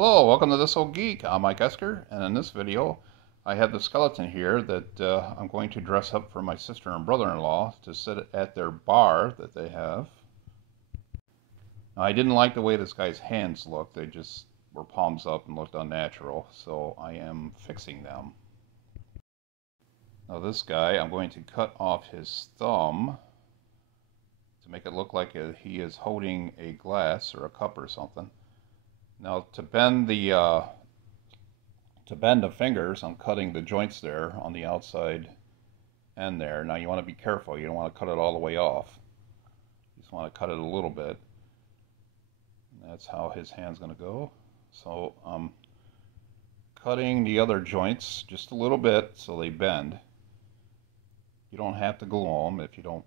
Hello, welcome to This Old Geek. I'm Mike Esker, and in this video I have the skeleton here that I'm going to dress up for my sister and brother-in-law to sit at their bar that they have. Now, I didn't like the way this guy's hands looked. They just were palms up and looked unnatural, so I am fixing them. Now this guy, I'm going to cut off his thumb to make it look like he is holding a glass or a cup or something. Now to bend the fingers, I'm cutting the joints there on the outside end there. Now you want to be careful. You don't want to cut it all the way off. You just want to cut it a little bit. And that's how his hand's going to go. So I'm cutting the other joints just a little bit so they bend. You don't have to glue them if you don't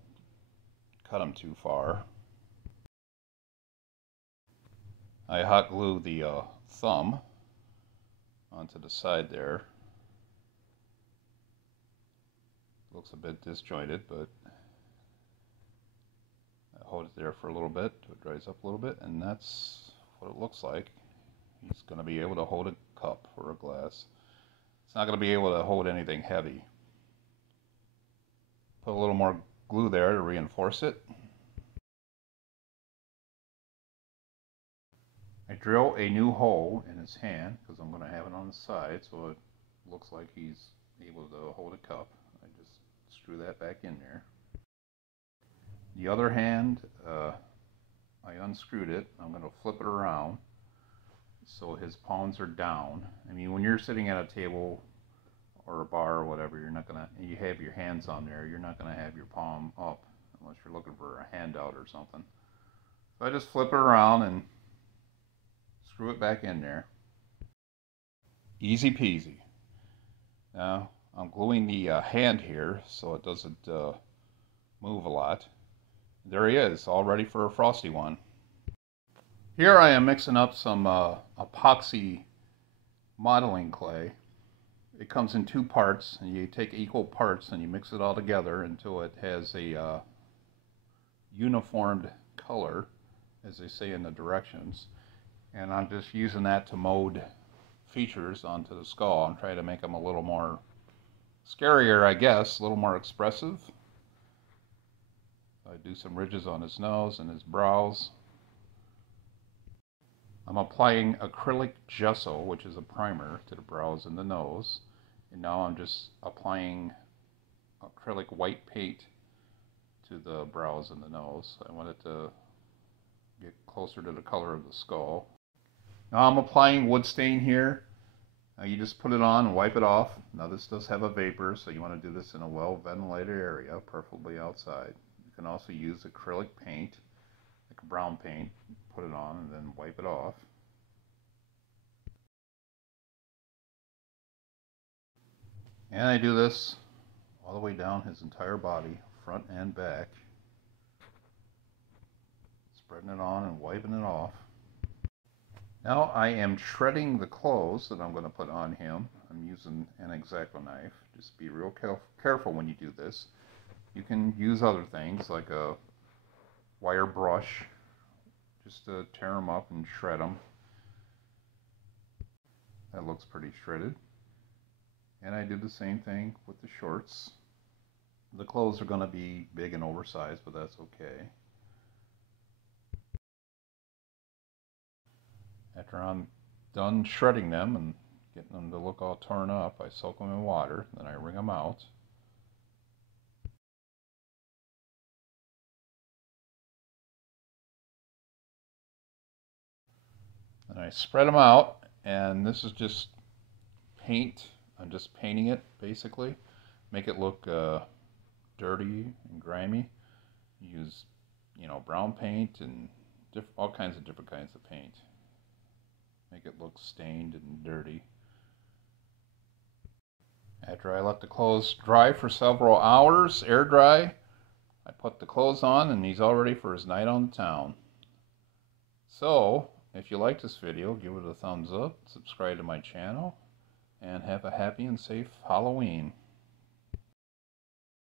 cut them too far. I hot glue the thumb onto the side there. Looks a bit disjointed, but I hold it there for a little bit till it dries up a little bit, and that's what it looks like. He's going to be able to hold a cup or a glass. It's not going to be able to hold anything heavy. Put a little more glue there to reinforce it. I drill a new hole in his hand because I'm going to have it on the side so it looks like he's able to hold a cup. I just screw that back in there. The other hand, I unscrewed it. I'm going to flip it around so his palms are down. I mean, when you're sitting at a table or a bar or whatever, you're not going to, you have your hands on there, you're not going to have your palm up unless you're looking for a handout or something. So I just flip it around and screw it back in there. Easy peasy. Now I'm gluing the hand here so it doesn't move a lot. There he is, all ready for a frosty one. Here I am mixing up some epoxy modeling clay. It comes in two parts, and you take equal parts and you mix it all together until it has a uniformed color, as they say in the directions. And I'm just using that to mold features onto the skull. I'm trying to make them a little more scarier, I guess, a little more expressive. I do some ridges on his nose and his brows. I'm applying acrylic gesso, which is a primer, to the brows and the nose. And now I'm just applying acrylic white paint to the brows and the nose. I want it to get closer to the color of the skull. Now I'm applying wood stain here. You just put it on and wipe it off. Now this does have a vapor, so you want to do this in a well-ventilated area, preferably outside. You can also use acrylic paint, like a brown paint, put it on and then wipe it off. And I do this all the way down his entire body, front and back. Spreading it on and wiping it off. Now I am shredding the clothes that I'm going to put on him. I'm using an X-Acto knife. Just be real careful when you do this. You can use other things like a wire brush just to tear them up and shred them. That looks pretty shredded. And I do the same thing with the shorts. The clothes are going to be big and oversized, but that's okay. After I'm done shredding them and getting them to look all torn up, I soak them in water, then I wring them out. And I spread them out, and this is just paint. I'm just painting it, basically. Make it look dirty and grimy. Use, brown paint and all kinds of different kinds of paint. Make it look stained and dirty. After I let the clothes dry for several hours, air dry, I put the clothes on and he's all ready for his night on the town. So, if you like this video, give it a thumbs up, subscribe to my channel, and have a happy and safe Halloween.